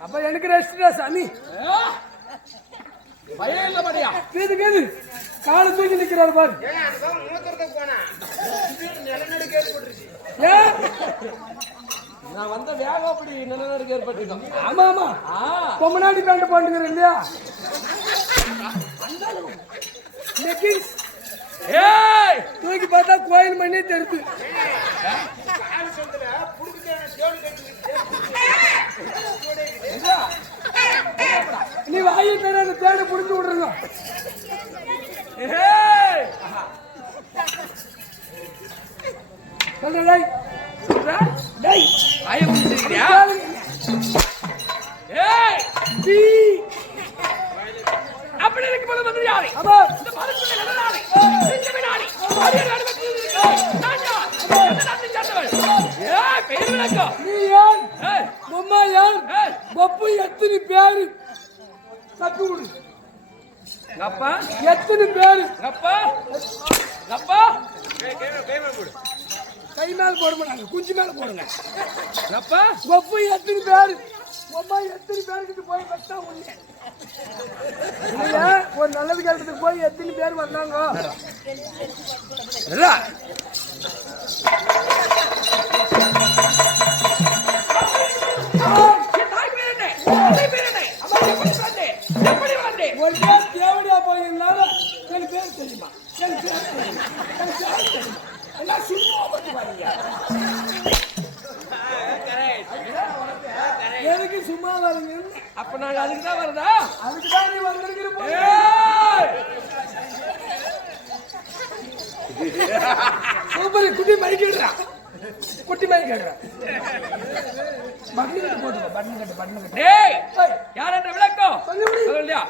அப்ப எனக்கு ரெஸ்டா சாமி பயம் இல்ல படியா கேது கேது கால தூக்கி நிக்கிறாரு பாரு நான் வந்த வேகம் அப்படி நிலநடுக்கு ஏற்பட்டிருக்கோம். ஆமா ஆமா பொம்மநாடி பேண்ட் போட்டுக்கிறேன் இல்லையா தூக்கி பார்த்தா கோயில் மண்ணே தெரியுது. நீ வாயு தர அந்த பேனை புடிச்சு விடுறோம். அப்படி இருக்கு போல வந்து யாரு இந்த மரத்துல நடனாடி இந்த வினாடி அடியாடி பப்பு எத்தனை பேரு தப்பி விடு அப்பா எத்தனை பேரு அப்பா அப்பா கை மேல போட மாட்டாங்க குஞ்சு மேல போடுங்க அப்பா பப்பு எத்தனை பேரு அம்மா எத்தனை பேருக்கு போய் கஷ்டம் உண்டு ஒரு நல்லது கேட்டதுக்கு போய் எத்தனை பேர் வந்தாங்க தேவடியா போயிருந்தால என் பேர் தெரியுமா என் பேர் தெரியுமா எல்லாம் சும்மா பத்தி பாருங்க எதுக்கு சும்மா வருங்க அப்ப நாங்க அதுக்குதான் வருதா அதுக்குதான் நீ வந்திருக்கிற சூப்பர் குட்டி மணிக்கிடுறா குட்டி மணிக்கிடுறா பட்டன் கட்டு போட்டுக்கோ பட்டன் கட்டு யார் என்ற விளக்கம் சொல்லியா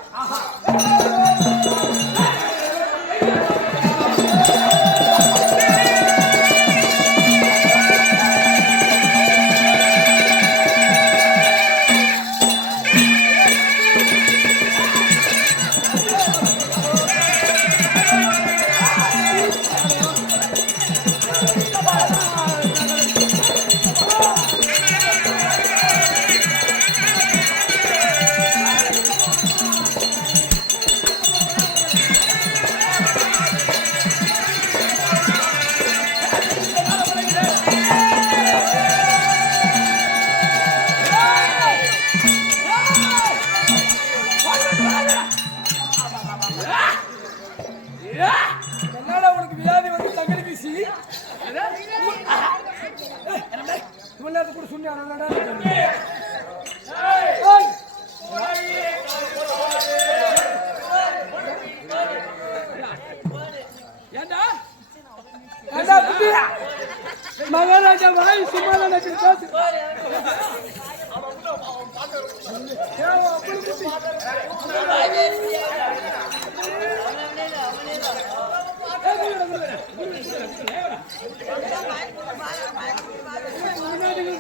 மகாராஜா வாய் சும்மா பேசு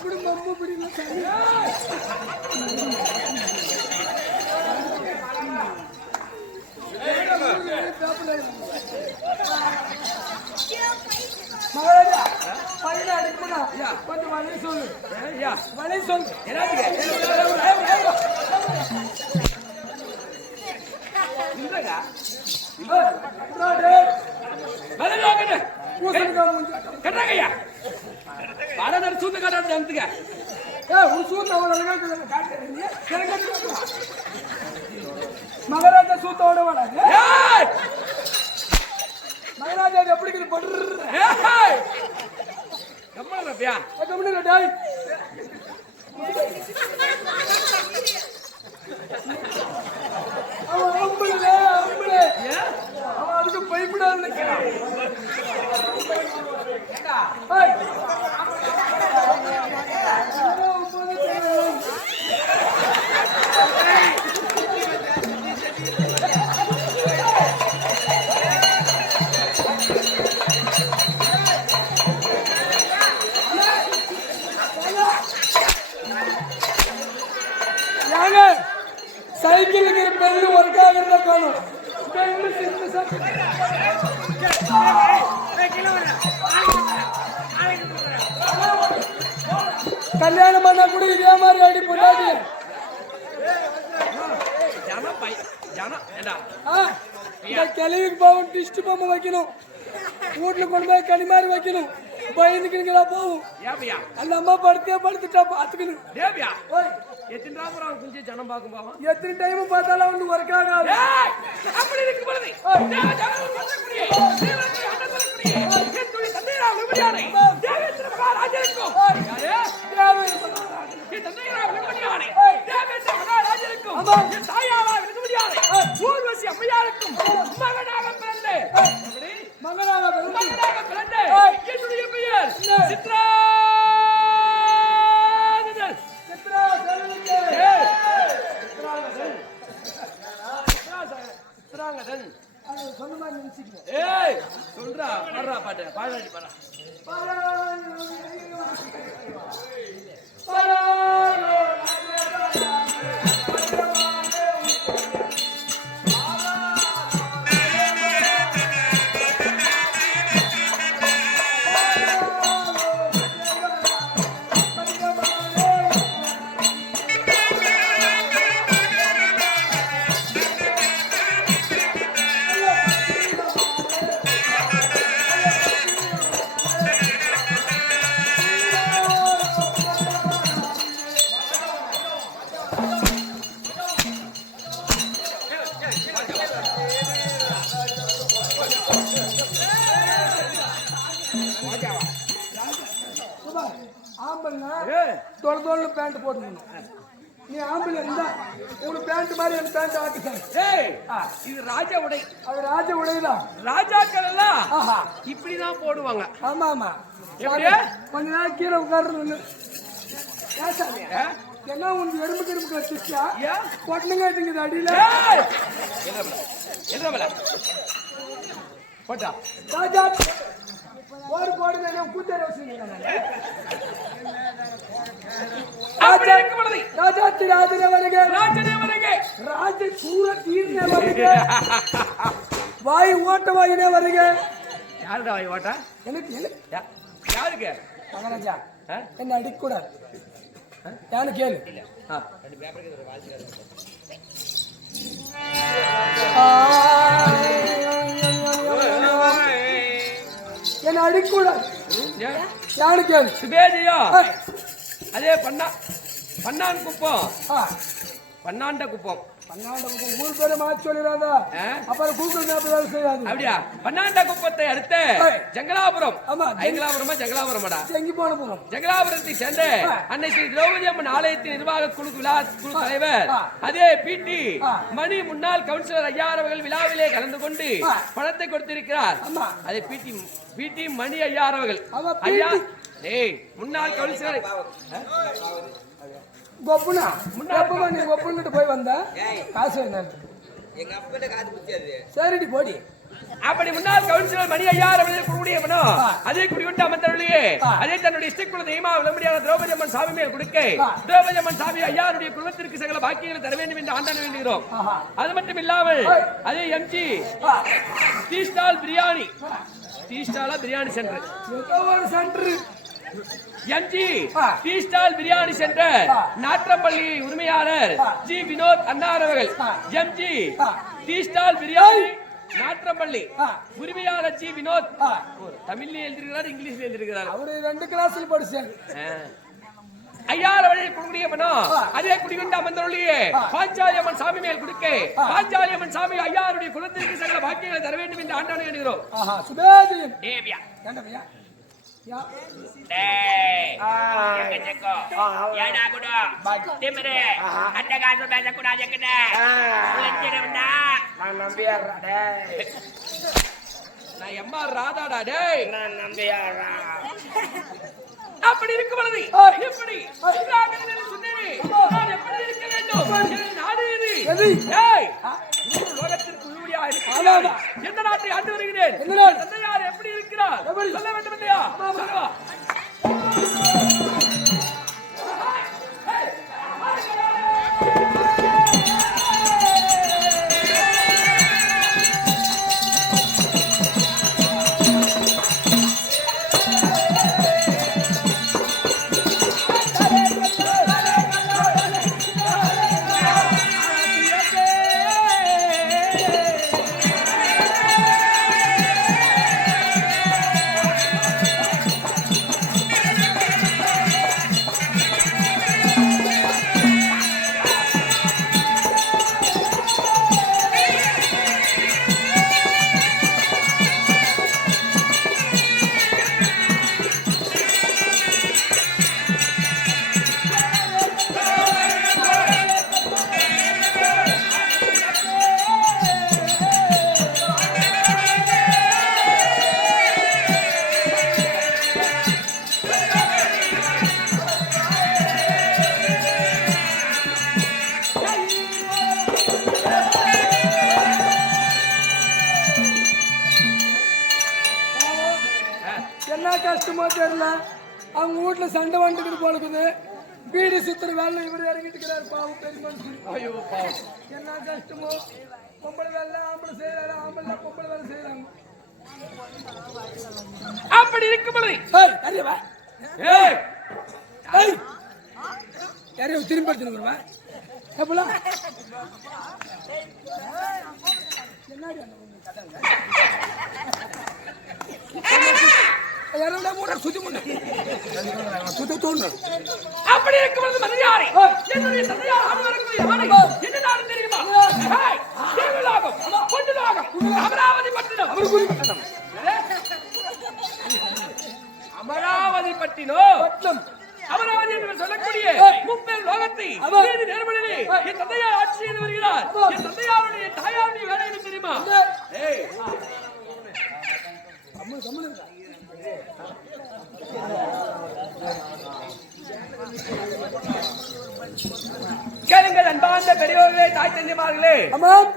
குடும்பம் ரொம்ப பிடிக்கும் மகாராஜா பையனை அடிக்கணும்னா கொஞ்சம் வழி சொல்லு வழி சொல்லு கட்டாங்கய்யா பாடம் சூத்த காட்டாது அனுத்துக்க மகாராஜா சூத்தோட வராது மகாராஜா எப்படி அவன் அதுக்கு பயப்படாது சைக்கிள் பெண்ணு ஒர்க் ஆகிறத காணும் பெண்ணு சின்ன கல்யாணம் பண்ணா கூட இதே மாதிரி அடி பொண்டாட்டி கிளவிக்கு போகும் டிஸ்ட் பொம்மை வைக்கணும் வீட்டுல கொண்டு போய் கனி மாதிரி வைக்கணும் பயந்துக்குங்களா போகும் அந்த அம்மா படுத்துட்டா பாத்துக்கணும் எத்தனை டைம் பார்த்தாலும் வந்து ஒர்க்காக மகனாக பிறந்த என்னுடைய பெயர் சித்ராங்கதன். சொன்னமா நினைச்சுக்கிறேன். ஏய் சொல்றா பாடுறா பாட்டு பாடாடி பாடா. தொட பேண்ட் போட்டு நீ ஆம்பளை இருந்தா உனக்கு பேண்ட் மாதிரி அந்த பேண்ட் ஆட்டிட்டாங்க. இது ராஜா உடை. அது ராஜா உடைதான். ராஜாக்கள் எல்லாம் இப்படிதான் போடுவாங்க. ஆமா ஆமா. கொஞ்ச நேரம் கீழே உட்கார்றது என்ன உனக்கு எறும்பு கட்டிச்சா பொட்டனுங்க இருக்குது அடியில போட்டா ராஜா ஒரு போடு கூத்தார ராஜாத்தி ராஜனே வருக ராஜ சூர தீர்னே வருக வாய் ஓட்ட வாயினே வருக. யாருடா வாய் ஓட்ட? எனக்கு யாருக்கு? மகாராஜா என்ன அடிக்கூடாது யாரு கேளு. என்ன அடிக்கூடாது யாரு கேளு. சுபேஜியா அதே பன்னான் குப்பம் பன்னாண்ட குப்பம் ஊர் பேரை மாற்றி சொல்லிடாதா அப்புறம் கூகுள் மேப் வேலை செய்யாது. அப்படியா? பன்னாண்ட குப்பத்தை அடுத்து ஜங்கலாபுரம். ஜங்கலாபுரமாடா எங்கி போன ஜங்கலாபுரத்தை சேர்ந்த அன்னை ஸ்ரீ திரௌபதி அம்மன் ஆலயத்தின் நிர்வாக குழு தலைவர் அதே பிடி மணி முன்னாள் கவுன்சிலர் ஐயார் அவர்கள் விழாவிலே கலந்து கொண்டு பணத்தை கொடுத்திருக்கிறார். அதே பிடி மணி ஐயார் அவர்கள் ஐயா முன்னாள் கவுன்சிலர் கோப்புனா முன்னாள் நீ கோப்புன்னுட்டு போய் வந்த காசு என்ன எங்க அப்பா காது குத்தியாரு சரிடி போடி. அப்படி முன்னாள் கவுன்சிலர் மணி ஐயார் அவர்கள் கூடியவனோ அதே குடிவிட்டு அமர்ந்தவர்களே அதே தன்னுடைய இஷ்டக்குள்ள தெய்வமா விளம்படியான திரௌபதி அம்மன் சாமி மேல் கொடுக்க திரௌபதி அம்மன் சாமி ஐயாருடைய குடும்பத்திற்கு சகல பாக்கியங்களை தர வேண்டும் என்று ஆண்டான வேண்டுகிறோம். அது மட்டும் இல்லாமல் அதே MG tea stall biryani centre MG tea stall biryani centre Natrampalli உரிமையாளர் ஜி வினோத் அன்னார் அவர்கள் MG tea stall biryani Natrampalli உரிமையாளர் ஜி வினோத் தமிழ்ல எழுதிருக்கிறார் இங்கிலீஷ்ல எழுதிருக்கிறார். அவரு 2 கிளாஸ்ல படிச்சார். ஐயார் அவர்கள் குடியமனோ அதே குடிவிட்டு அமர்ந்தவர்களே பாஞ்சாலியம்மன் சாமி மேல் கொடுக்க பாஞ்சாலியம்மன் சாமி ஐயாருடைய குலத்திற்கு சகல பாக்கியங்களை தர வேண்டும் என்று ஆண்டான வேண்டுகிறோம். சுபேஜியம் தேவியா கண்டமையா அப்படி இருக்கும் பொழுது எப்படி சொன்னேன் எப்படி இருக்க வேண்டும் நாடு எது லோகத்திற்கு உள்ளுடியாக இருக்கிறார். எந்த நாட்டை ஆண்டு வருகிறேன் தந்தையார் எப்படி இருக்கிறார் சொல்ல வேண்டும் இல்லையா? சொல்லுவா வீட்டுல சண்டை வந்துட்டு போலுக்குது. வீடு சுத்துற வேலை இவர் இறங்கிட்டு இருக்கிறாரு. பாவம் பெரிய மனுஷன். ஐயோ பாவம். என்ன கஷ்டமோ. பொம்பளை வேலை ஆம்பளை செய்யறாரு, ஆம்பளை பொம்பளை வேலை செய்யறாங்க. அப்படி இருக்கும் பொழுது யாரையும் திரும்பி எடுத்துருக்குறவா எப்பலாம் அப்படி இருக்கும் பொழுது மதியாரி என்னுடைய தந்தையார் ஆடுவதற்கு யானை என்ன நாடு தெரியுமா? தேவலோகம், பொன்னுலோகம், அமராவதி பட்டினம். அமராவதி பட்டினம் அமராவதி என்று சொல்லக்கூடிய முப்பெரும் லோகத்தை நேர்மணிலே என் தந்தையார் ஆட்சி செய்து வருகிறார். என் தந்தையாருடைய தாயாருடைய வேலை என்ன தெரியுமா? கேளுங்கள் அன்பார்ந்த பெரியோர்களே, தாய் தந்தைமார்களே. ஆமாம்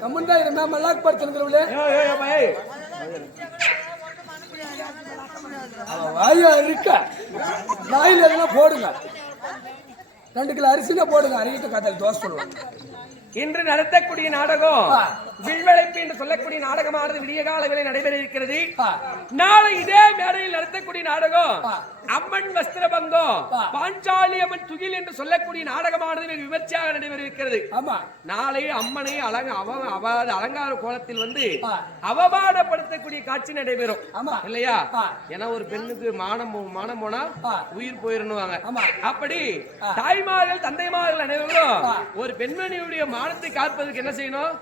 கம்மண்டா இருமா மல்லாக் படுத்துறவளே. வாயா இருக்கா வாயில எதனா போடுங்க. 2 கிலோ அரிசினா போடுங்க. அரிகிட்ட கதையில் தோசை சொல்லுவாங்க. இன்று நடத்தக்கூடிய நாடகம் வில்வளைப்பு என்று சொல்லக்கூடிய நாடகமானது விடிய காலங்களில் நடைபெற இருக்கிறது. நாளை இதே மேடையில் நடத்தக்கூடிய நாடகம் அம்மன் வஸ்திரபங்கம், பாஞ்சாலி அம்மன் துகில் என்று சொல்லக்கூடிய நாடகமானது மிக விமர்சையாக நடைபெற இருக்கிறது. நாளை அம்மனை அலங்கார கோலத்தில் வந்து அவமானப்படுத்தக்கூடிய காட்சி நடைபெறும் இல்லையா? ஏன்னா ஒரு பெண்ணுக்கு மானம் போனா உயிர் போயிருவாங்க. அப்படி தாய்மார்கள் தந்தைமார்கள் அனைவரும் ஒரு பெண்மணியுடைய மானத்தை காப்பதற்கு என்ன செய்யணும்?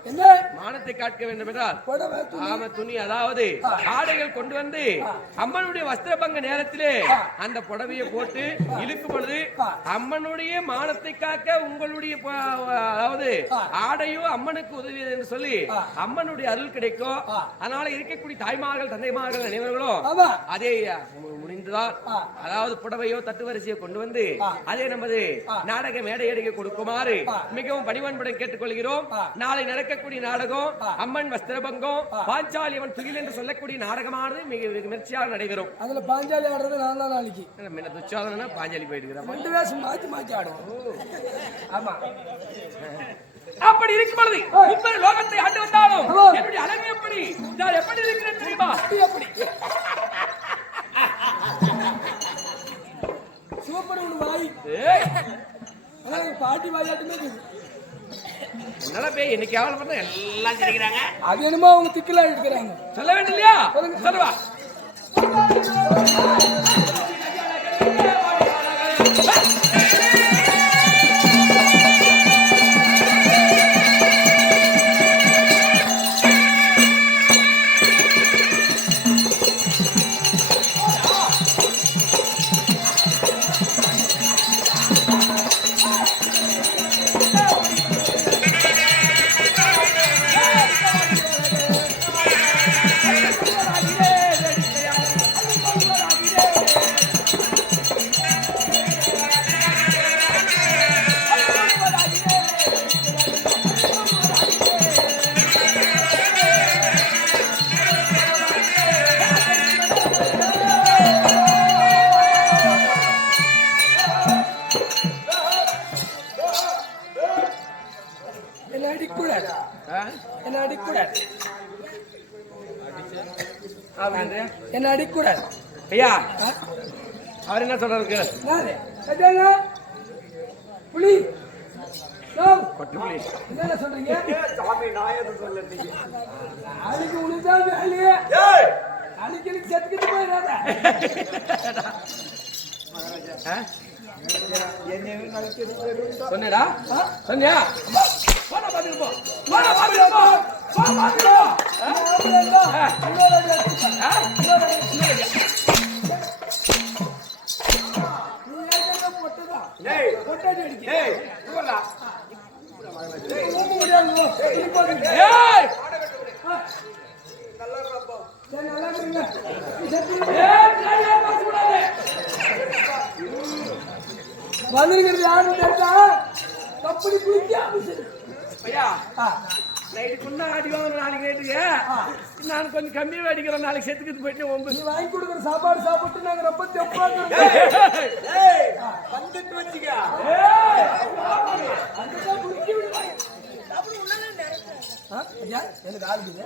மானத்தை காக்க வேண்டும் என்றால் துணி, அதாவது ஆடைகள் கொண்டு வந்து அம்மனுடைய வஸ்திரபங்க நேரத்திலே அந்த புடவையை போட்டு இழுக்கும் பொழுது அம்மனுடைய மானத்தை காக்க உங்களுடைய அதாவது ஆடையோ அம்மனுக்கு உதவியது என்று சொல்லி அம்மனுடைய அருள் கிடைக்கும். அதனால இருக்கக்கூடிய தாய்மார்கள் தந்தைமார்கள் அனைவர்களும் அதே முடிந்ததால் அதாவது புடவையோ தட்டுவரிசையோ கொண்டு வந்து அதே நமது நாடக மேடையடிக்க கொடுக்குமாறு மிகவும் பணிவன்புடன் கேட்டுக்கொள்கிறோம். நாளை நடக்கக்கூடிய நாடகம் அம்மன் வஸ்திரபங்கம், பாஞ்சாலி அம்மன் துகில் என்று சொல்லக்கூடிய நாடகமானது மிக விமர்சையாக நடைபெறும். அதுல பாஞ்சாலி ஆடுறது நான் நாளைக்கு துச்சாதனா பாஞ்சாலி போயிட்டு 2 வேஷம் மாத்தி ஆடுவோம். ஆமா அப்படி இருக்கும் பொழுது முப்பது லோகத்தை ஆண்டு வந்தாலும் என்னுடைய அழகு எப்படி நான் எப்படி இருக்கிறேன் தெரியுமா? எப்படி சூப்பர் வாய் பாட்டி வாயாட்டுமே என்னடா பேய் இன்னைக்கு கேவலம் பண்ண எல்லாம் சிரிக்கிறாங்க. அது என்னமோ அவங்க திக்கலா இருக்கிறாங்க. சொல்ல வேண்டும் இல்லையா? சொல்லுவா. என்ன அடிக்கூடாது ஐயா. அவர் என்ன சொல்றாரு? புலி என்ன சொல்றீங்க? அன்னைக்கு உனக்குதான் வேலையே. அன்னைக்கு செத்துக்கிட்டு போயிடாத. சொன்னடா சொன்னியா? வந்துருக்கிறது யாருன்னு கேட்டா கப்படி குளிக்க நைட்டுக்குன்னா அடிவாங்க நாளைக்கு நைட்டுக்கு நான் கொஞ்சம் கம்மியாக அடிக்கிறேன் நாளைக்கு செத்துக்கிட்டு போயிட்டு ஒன்பது நீ வாங்கி கொடுக்குற சாப்பாடு சாப்பிட்டு நாங்க ரொம்ப தெப்பாங்க வந்துட்டு வச்சுக்க எனக்கு ஆளுக்குது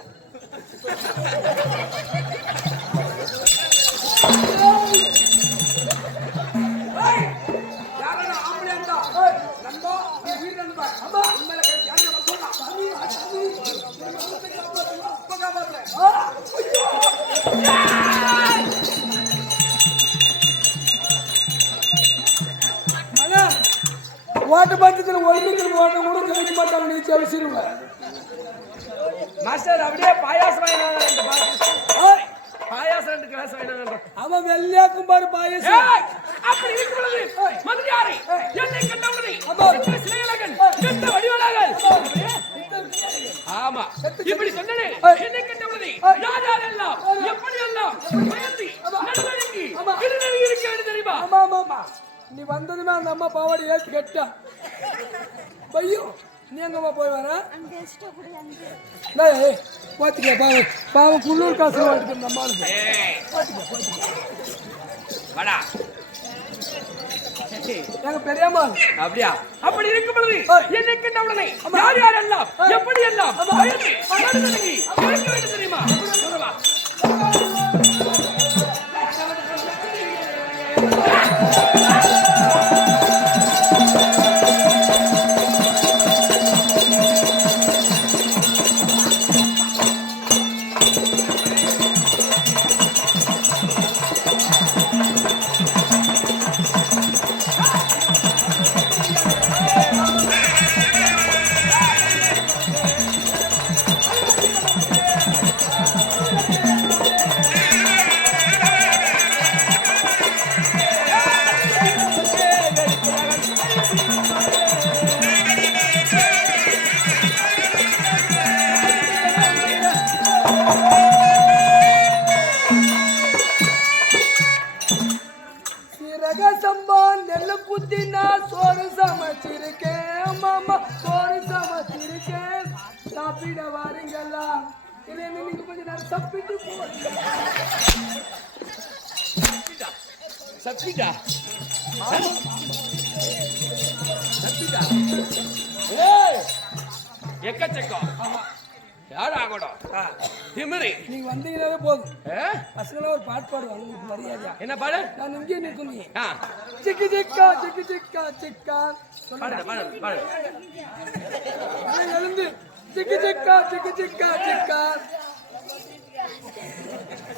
ஓட்ட பட்டத்தில் ஒழுங்குகள் ஓட்ட கூட கிடைக்க மாட்டாங்க நீ செலுத்திடுவேன் மாஸ்டர் அப்படியே பாயாசம் வாங்கினாங்க பாயாசம் 2 கிளாஸ் வாங்கினாங்க அவன் வெள்ளையாக்கும் பாரு பாயசம் அப்படி இருக்கிறது மதுரையாரை என்னை கண்டவனை சிலையழகன் எந்த வடிவழகன் ஆமா இப்படி சொன்னனே என்னை கண்டவனை யார் எல்லாம் எப்படி எல்லாம் பயந்து நடுநடுங்கி இருநடுங்கி இருக்க வேண்டும் தெரியுமா ஆமா ஆமா நீ வந்ததுமே அந்த அம்மா பாவாடி ஏத்து கெட்டா பையோ நீ எங்கம்மா போய் வர பாத்துக்க பாவம் பாவம் குள்ளூர் காசு வாங்கிட்டு இந்த அம்மா எங்க பெரியம்மா அப்படியா அப்படி இருக்கும் பொழுது என்னை கண்டவுடனே யார் யார் எல்லாம் எப்படி எல்லாம் பயந்து நடுநடுங்கி இருக்க வேண்டும் தெரியுமா சொல்லவா சாப்பிட வாருங்களா இதை நீங்க கொஞ்ச நேரம் சாப்பிட்டு சப்பிட்டா எக்கச்சக்கம் யார் ஆகணும் திமிரி நீங்க வந்தீங்கன்னாவே போதும் பசங்களா ஒரு பாட்டு பாடுவாங்க உங்களுக்கு மரியாதையா என்ன பாடு நான் இங்கே நிற்கும் சிக்கி சிக்கா சிக்கி சிக்கா சிக்கா எழுந்து சிக்கி சிக்கா சிக்கி சிக்கா சிக்கா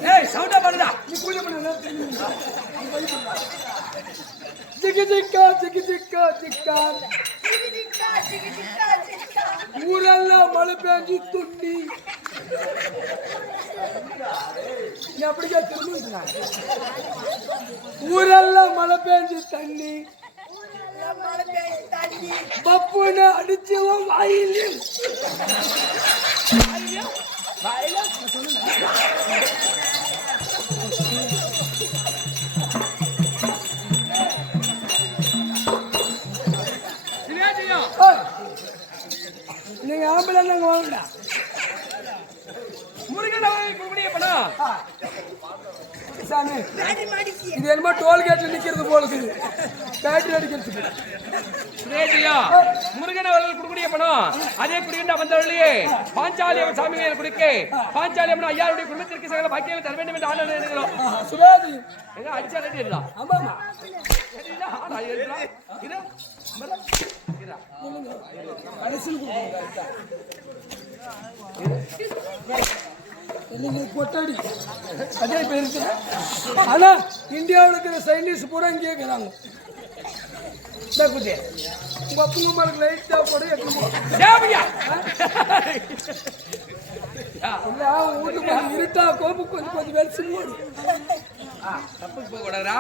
ஏய் சவுண்டா பாடுடா நீ பூஜை பண்ணு சிக்கி சிக்கா சிக்கி சிக்கா சிக்கா ஊரெல்லாம் மழை பெஞ்சு துண்டி நீ அப்படிக்கா திரும்ப ஊரெல்லாம் மழை பெஞ்சு தண்ணி பப்புன்னு அடிச்சவன் வாயிலும் நீங்க ஆம்பளை நாங்க வாங்கடா முருகன் அவர்களுடைய பணம் சாமி இது என்னமோ டோல்கேட்ல நிக்கிறது போல இருக்குது பேட்டரி அடிக்கிறதுக்கு சுரேஜியா முருகன் அவர்கள் கொடுக்கக்கூடிய பணம் அதே குடிக்கின்ற வந்தவர்களே பாஞ்சாலியம் சாமிகள் கொடுக்க பாஞ்சாலியம் ஐயாருடைய குடும்பத்திற்கு சகல பாக்கியங்கள் தர வேண்டும் என்று ஆண்டு நினைக்கிறோம் சுரேஜி எங்க அடிச்சா ரெடி இருந்தா ஆமாமா கொட்டாடி அதே பேருக்கு ஆனா இந்தியாவில் இருக்கிற சைனீஸ் பூரா இங்கே இருக்கிறாங்க உங்க அப்பங்க மாதிரி லைட்டா போட வீட்டு கொஞ்சம் இருட்டா கோப்பு கொஞ்சம் கொஞ்சம் வெளிச்சு போடு தப்புக்கு போக கூடாதா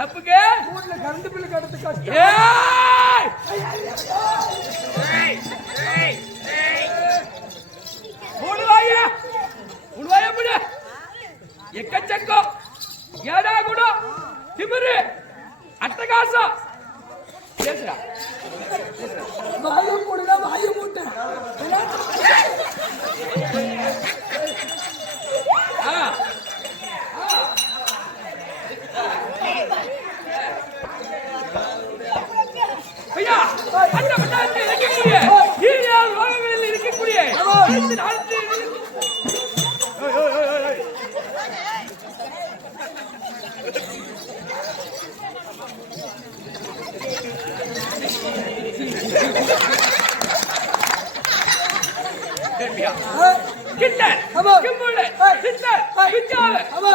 தப்புக்கு வீட்டுல கரண்ட் பில்லு கடத்து கஷ்டம் எக்கச்சக்கம் ஏடா கூட திமிரு அட்டகாசம் பேசுடா. வாயை போடுடா, வாயை மூட்டை. ஐயா, அந்த மண்டபத்தில் இருக்கக்கூடிய ஈரியால் லோகங்களில் இருக்கக்கூடிய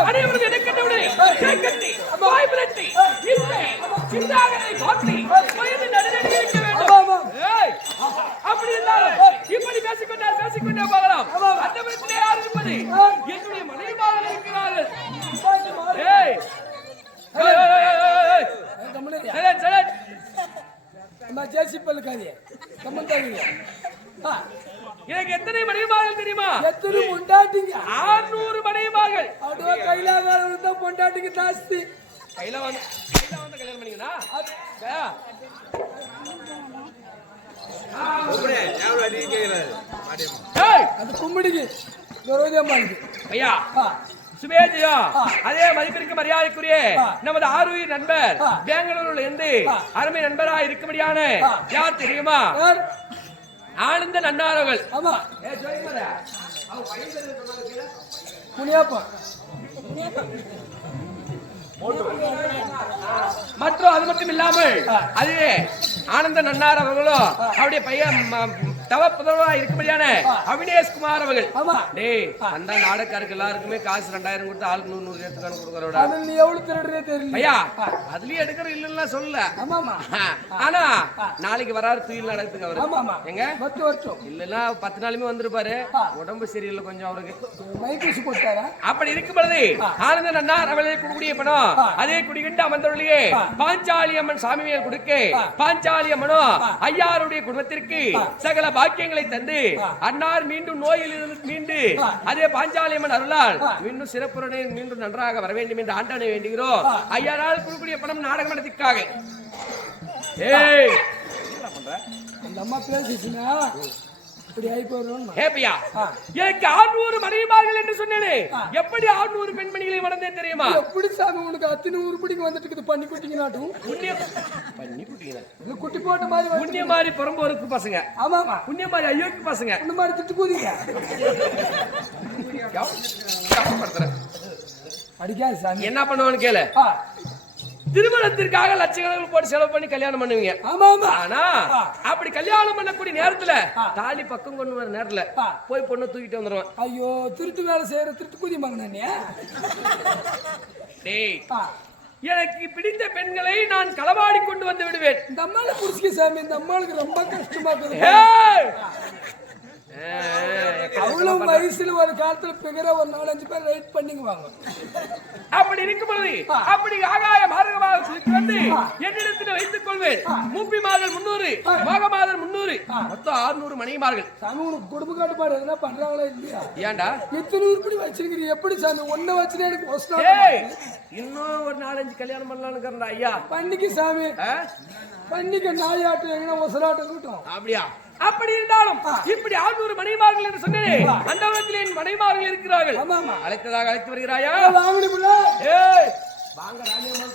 அனைவரும் எனக்கென்னவுடைய கேட்கட்டி வாய்ப்பிரட்டி சிந்தாகனை காட்டி வயது நடுநடுங்கி இருக்க வேண்டும். அப்படி இருந்தாலும் இப்படி பேசிக்கொண்டே போகலாம். அந்த விதத்திலே யார் இருப்பது? என்னுடைய மனைவியாக இருக்கிறார்கள். எனக்கு எத்தனை மனைவிமார்கள் தெரியுமா? எத்தனை பொண்டாட்டிங்க? 600 மனைவிமார்கள். அதுவா கையில பொண்டாட்டிங்க ஜாஸ்தி. கையில வந்து கல்யாணம் பண்ணீங்கன்னா அது கும்பிடிக்கு ஐயா சுபேஜியா. அதே மதிப்பிற்கு மரியாதைக்குரிய நமது ஆருயிர் நண்பர் பெங்களூர்ல இருந்து அருமை நண்பராக இருக்கும்படியான யார் தெரியுமா? ஆனந்த நன்னாரவர்கள். ஆமா. முனியாப்பா. மற்றும் அது மட்டும் இல்லாமல் அதே ஆனந்த நன்னார் அவர்களும் அவருடைய பையன் தவ புதல்வா இருக்கும்படியான அவினேஷ்குமார் அவர்கள். டேய், அந்த நாடகாருக்கு எல்லாருக்குமே காசு 2000 கொடுத்து ஆளுக்கு 100 எடுத்துக்கான கொடுக்கறோட. நீ எவ்வளவு திருடுறே தெரியல ஐயா. அதுலயே எடுக்கிற இல்லன்னா சொல்லல. ஆனா நாளைக்கு வராரு துயில் நடக்குதுங்க அவரு. எங்க இல்லன்னா 10 நாளுமே வந்திருப்பாரு. உடம்பு சரியில்லை கொஞ்சம் அவருக்கு. மைக்கூசி போட்டாரா? அப்படி இருக்கும் பொழுது ஆனந்த நன்னார் அவர்களை கொடுக்கூடிய பணம் அதே குடிகின்ற அமர்ந்தவர்களே பாஞ்சாலி அம்மன் சாமி மேல் கொடுக்க பாஞ்சாலி அம்மனும் ஐயாருடைய குடும்பத்திற்கு சகல பாக்கியங்களை தந்து அன்னார் மீண்டும் நோயில் இருந்து மீண்டு அதே பாஞ்சாலி அம்மன் அருளால் மீண்டும் சிறப்புடன் மீண்டும் நன்றாக வர வேண்டும் என்று ஆண்டவனை வேண்டுகிறோம். ஐயாரால் கொடுக்கூடிய பணம் நாடக மன்றத்திற்காக. ஏய், அந்த அம்மா பேசிச்சுனா எனக்கு 600 மனைவிமார்கள் என்று சொன்னேனே, எப்படி 600 பெண்மணிகளை மறந்தேன் தெரியுமா? எப்படி சாமி உனக்கு அத்தனை உருப்படிக்கு வந்துட்டு பண்ணி குட்டிங்கனாட்டும் குட்டி போட்ட மாதிரி புண்ணிய மாதிரி புறம்போருக்கு பசங்க. ஆமாமா, புண்ணிய மாதிரி ஐயோக்கு பசங்க. இந்த மாதிரி திட்டு போதீங்க அடிக்காது சாமி. என்ன பண்ணுவான்னு கேளு. திருமணத்திற்காக லட்சக்கணக்கில் போட்டு செலவு பண்ணி கல்யாணம் பண்ணுவீங்க. ஆனா அப்படி கல்யாணம் பண்ணக்கூடிய நேரத்துல தாலி பக்கம் கொண்டு வர நேரத்துல போய் பொண்ணு தூக்கிட்டு வந்துருவான். ஐயோ, திருட்டு வேலை செய்யற திருட்டு கூதி மகனே. எனக்கு பிடித்த பெண்களை நான் களவாடி கொண்டு வந்து விடுவேன். இந்த அம்மாளை புடிச்சுக்க சாமி, இந்த அம்மாளுக்கு ரொம்ப கஷ்டமா இருக்குது. அவ்வளவு வயசுல ஒரு காலத்துல பிகர ஒரு 4-5 பேர் ரைட் பண்ணிக்குவாங்க. அப்படி இருக்கும் பொழுது அப்படி ஆகாய மார்க்கமாக சுற்றி வந்து என்னிடத்தில் வைத்துக் கொள்வேன். மூப்பி மாதல் 300, மாக மாதல் 300, மொத்தம் 600 மனைவிமார்கள். சாமி, உனக்கு குடும்ப காட்டுப்பாடு எதனா பண்றாங்களா இல்லையா? ஏன்டா எத்தனை உருப்படி வச்சிருக்கிறீங்க? எப்படி சாமி ஒன்ன வச்சுனா எனக்கு ஒஸ்டா? இன்னும் ஒரு 4-5 கல்யாணம் பண்ணலாம்னு ஐயா. பண்ணிக்கு சாமி, பண்ணிக்க. நாயாட்டம் எங்கன்னா ஒசலாட்டம் கூட்டம். அப்படியா? அப்படி இருந்தாலும் இப்படி 600 மனைவிமார்கள் என்று சொன்னேன். அந்த இடத்தில் என் மனைவிமார்கள் இருக்கிறார்கள். அழைத்ததாக அழைத்து வருகிறாயா? வாங்க ராணியம்மா.